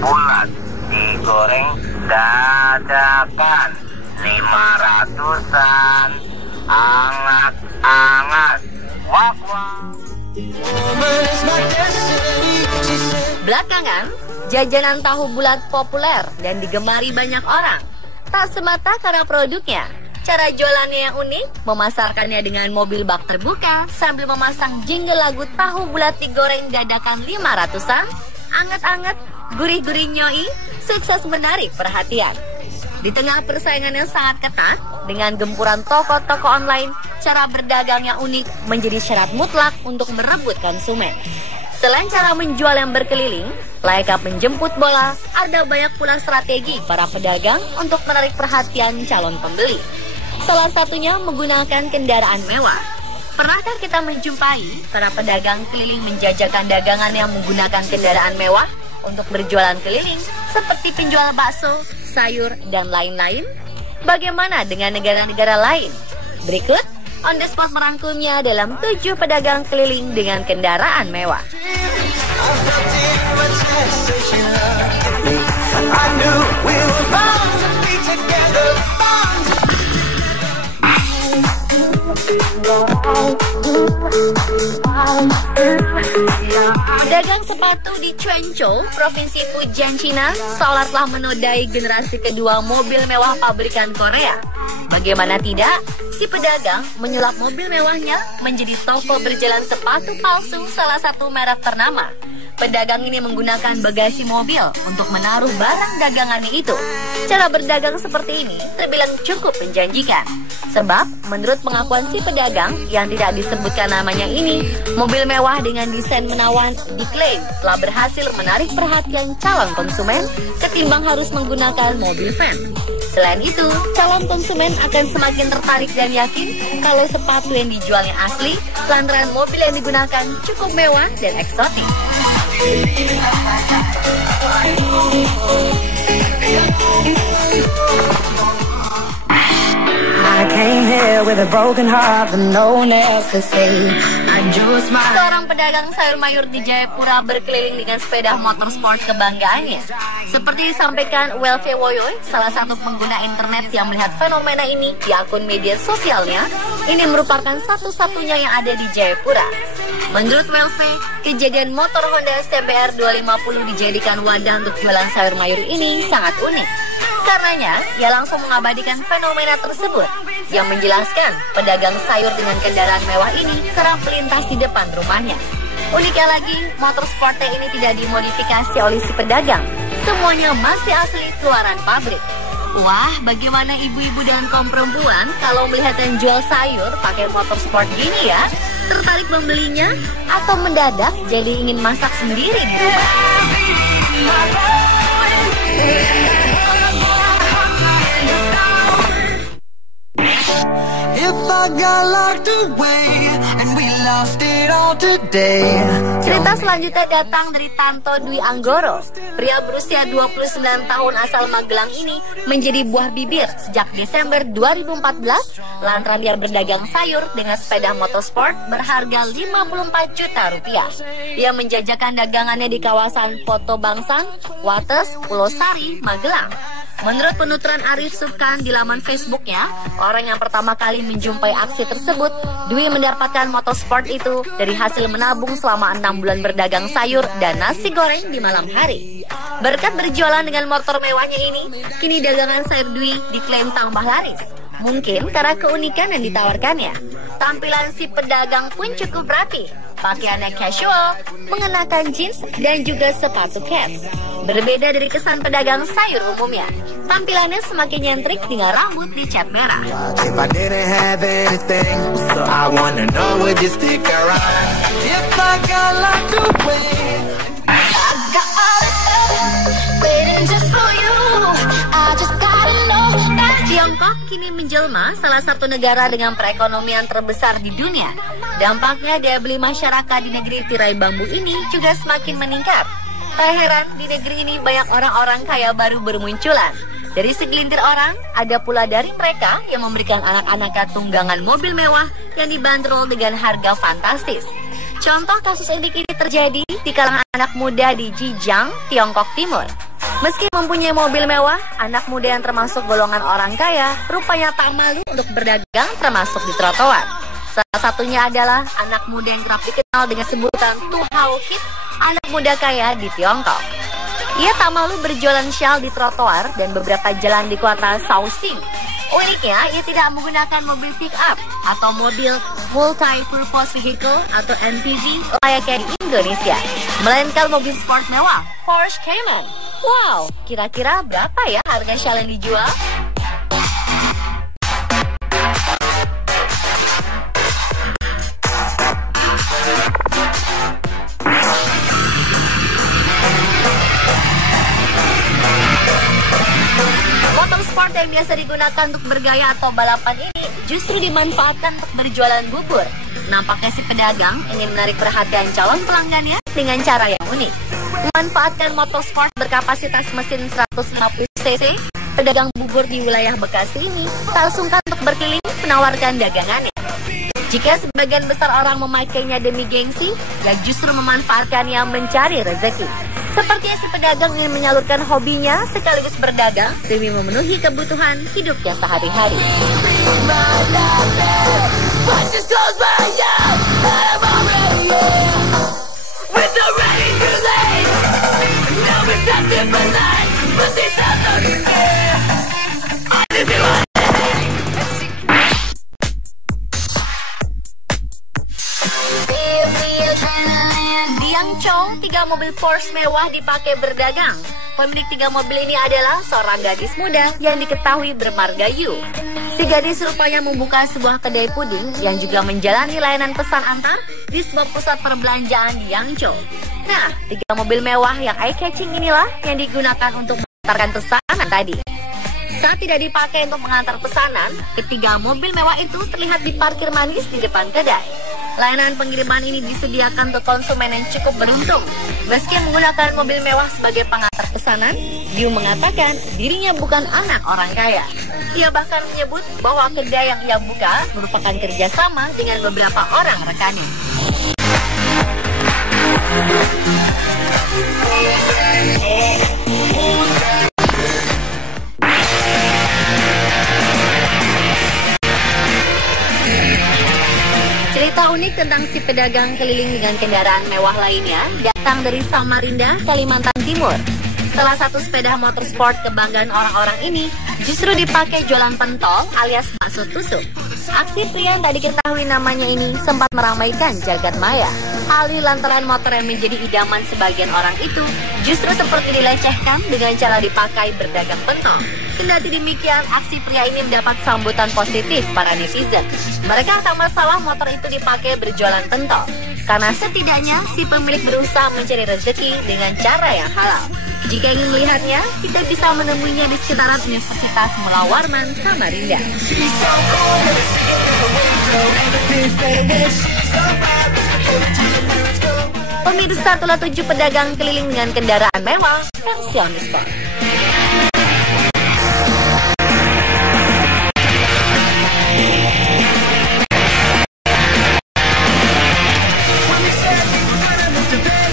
bulat digoreng dadakan 500-an, anget-anget, wak-wak. Belakangan, jajanan tahu bulat populer dan digemari banyak orang. Tak semata karena produknya, cara jualannya yang unik, memasarkannya dengan mobil bak terbuka sambil memasang jingle lagu tahu bulat digoreng dadakan 500-an, anget-anget, gurih-gurih nyoi, sukses menarik perhatian. Di tengah persaingan yang sangat ketat, dengan gempuran toko-toko online, cara berdagang yang unik menjadi syarat mutlak untuk merebut konsumen. Selain cara menjual yang berkeliling, layaknya menjemput bola, ada banyak pula strategi para pedagang untuk menarik perhatian calon pembeli. Salah satunya menggunakan kendaraan mewah. Pernahkah kita menjumpai para pedagang keliling menjajakan dagangan yang menggunakan kendaraan mewah untuk berjualan keliling, seperti penjual bakso, sayur, dan lain-lain? Bagaimana dengan negara-negara lain? Berikut On The Spot merangkumnya dalam 7 pedagang keliling dengan kendaraan mewah. Pedagang sepatu di Quanzhou, Provinsi Fujian, Cina, seolah telah menodai generasi kedua mobil mewah pabrikan Korea. Bagaimana tidak, si pedagang menyulap mobil mewahnya menjadi toko berjalan sepatu palsu salah satu merek ternama. Pedagang ini menggunakan bagasi mobil untuk menaruh barang dagangannya itu. Cara berdagang seperti ini terbilang cukup menjanjikan. Sebab, menurut pengakuan si pedagang yang tidak disebutkan namanya ini, mobil mewah dengan desain menawan diklaim telah berhasil menarik perhatian calon konsumen ketimbang harus menggunakan mobil van. Selain itu, calon konsumen akan semakin tertarik dan yakin kalau sepatu yang dijualnya asli lantaran mobil yang digunakan cukup mewah dan eksotik. Seorang pedagang sayur mayur di Jayapura berkeliling dengan sepeda motor sport kebanggaannya. Seperti disampaikan Welfe Woyoy, salah satu pengguna internet yang melihat fenomena ini di akun media sosialnya, ini merupakan satu-satunya yang ada di Jayapura. Menurut Welfe, kejadian motor Honda CBR 250 dijadikan wadah untuk jualan sayur mayur ini sangat unik. Karenanya, ia langsung mengabadikan fenomena tersebut yang menjelaskan pedagang sayur dengan kendaraan mewah ini kerap melintas di depan rumahnya. Uniknya lagi, motor sportnya ini tidak dimodifikasi oleh si pedagang. Semuanya masih asli keluaran pabrik. Wah, bagaimana ibu-ibu dan kaum perempuan kalau melihat yang jual sayur pakai motor sport gini ya? Tertarik membelinya atau mendadak jadi ingin masak sendiri di rumah? Cerita selanjutnya datang dari Tanto Dwi Anggoro. Pria berusia 29 tahun asal Magelang ini menjadi buah bibir sejak Desember 2014 lantaran dia berdagang sayur dengan sepeda motorsport berharga 54 juta rupiah. Ia menjajakan dagangannya di kawasan Poto Bangsan, Wates, Pulau Sari, Magelang. Menurut penuturan Arif Subkan di laman Facebooknya, orang yang pertama kali menjumpai aksi tersebut, Dwi mendapatkan motorsport itu dari hasil menabung selama 6 bulan berdagang sayur dan nasi goreng di malam hari. Berkat berjualan dengan motor mewahnya ini, kini dagangan sayur Dwi diklaim tambah laris. Mungkin karena keunikan yang ditawarkannya. Tampilan si pedagang pun cukup rapi. Pakaiannya casual, mengenakan jeans dan juga sepatu cats. Berbeda dari kesan pedagang sayur umumnya, tampilannya semakin nyentrik dengan rambut dicat merah. Tiongkok kini menjelma salah satu negara dengan perekonomian terbesar di dunia. Dampaknya daya beli masyarakat di negeri tirai bambu ini juga semakin meningkat. Tak heran di negeri ini banyak orang-orang kaya baru bermunculan. Dari segelintir orang, ada pula dari mereka yang memberikan anak-anaknya tunggangan mobil mewah yang dibanderol dengan harga fantastis. Contoh kasus unik ini terjadi di kalangan anak muda di Zhejiang, Tiongkok Timur. Meski mempunyai mobil mewah, anak muda yang termasuk golongan orang kaya rupanya tak malu untuk berdagang termasuk di trotoar. Salah satunya adalah anak muda yang kerap dikenal dengan sebutan Tu Hao Kid, anak muda kaya di Tiongkok. Ia tak malu berjualan syal di trotoar dan beberapa jalan di kota Shaoxing. Uniknya, ia tidak menggunakan mobil pick-up atau mobil multi-purpose vehicle atau MPV layaknya di Indonesia, melainkan mobil sport mewah, Porsche Cayman. Wow, kira-kira berapa ya harga syal yang dijual? Motorsport yang biasa digunakan untuk bergaya atau balapan ini justru dimanfaatkan untuk berjualan bubur. Nampaknya si pedagang ingin menarik perhatian calon pelanggannya dengan cara yang unik. Memanfaatkan motorsport berkapasitas mesin 150 cc, pedagang bubur di wilayah Bekasi ini tak sungkan untuk berkeliling menawarkan dagangannya. Jika sebagian besar orang memakainya demi gengsi, ia justru memanfaatkannya mencari rezeki. Sepertinya si pedagang ingin menyalurkan hobinya sekaligus berdagang demi memenuhi kebutuhan hidupnya sehari-hari. Di Yangzhou, 3 mobil Porsche mewah dipakai berdagang. Pemilik 3 mobil ini adalah seorang gadis muda yang diketahui bermarga Yu. Si gadis rupanya membuka sebuah kedai puding yang juga menjalani layanan pesan antar di sebuah pusat perbelanjaan di Yangzhou. Nah, 3 mobil mewah yang eye-catching inilah yang digunakan untuk mengantarkan pesanan tadi. Saat tidak dipakai untuk mengantar pesanan, ketiga mobil mewah itu terlihat diparkir manis di depan kedai. Layanan pengiriman ini disediakan untuk konsumen yang cukup beruntung. Meski menggunakan mobil mewah sebagai pengantar pesanan, Yu mengatakan dirinya bukan anak orang kaya. Ia bahkan menyebut bahwa kedai yang ia buka merupakan kerjasama dengan beberapa orang rekannya. Cerita unik tentang si pedagang keliling dengan kendaraan mewah lainnya datang dari Samarinda, Kalimantan Timur. Salah satu sepeda motorsport kebanggaan orang-orang ini justru dipakai jualan pentol alias bakso tusuk. Aksi pria yang tak diketahui namanya ini sempat meramaikan jagat maya. Alih lantaran motor yang menjadi idaman sebagian orang itu justru seperti dilecehkan dengan cara dipakai berdagang pentol. Kendati demikian, aksi pria ini mendapat sambutan positif para netizen. Mereka tak masalah motor itu dipakai berjualan pentol, karena setidaknya si pemilik berusaha mencari rezeki dengan cara yang halal. Jika ingin melihatnya, kita bisa menemuinya di sekitaran Universitas Mula Warman, Samarinda. Pemirsa, itulah 7 pedagang keliling dengan kendaraan mewah versi on the spot.